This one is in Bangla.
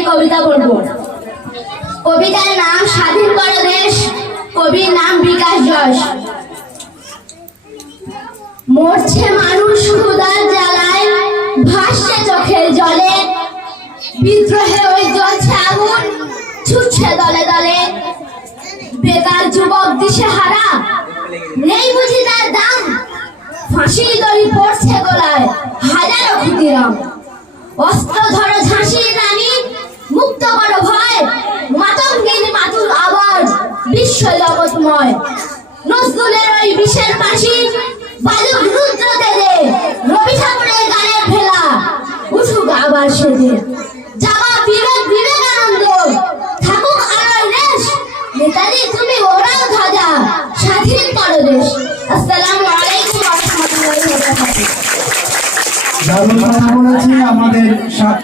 একটি কবিতা বলবো। কবিতার নাম স্বাধীন করো দেশ, কবির নাম বিকাশ যশ। মরছে মানুষ ক্ষুধার জ্বালায়, ভাসছে চোখের জলে, বিদ্রোহে ওই জ্বলছে আগুন, ছুটছে দলে দলে। বেকার যুবক দিশেহারা, নেই বুঝি তার দাম, ফাঁসির দড়ি পড়ছে গলায়, হাজারো ক্ষুদিরাম। অস্ত্র ধরো ঝাঁসির রানী, মুক্ত করো ভয়, মাতঙ্গিনী মাতুল আওয়াজ বিশ্ব জগৎময়। নজরুলের ওই বিষের পাশি বাজুক রুদ্র তেজে, রবি ঠাকুরের গানের ভেলা উঠুক আবার সেজে। যাবা বিবেক বিবেকানন্দ, থাকুক আলোয় দেশ, নেতাজি তুমি ওরাও ধ্বজা, স্বাধীন করো দেশ। আসসালামু আলাইকুম ওয়া রাহমাতুল্লাহি ওয়া বারাকাতুহু। দারুণ কথা বলেছে আমাদের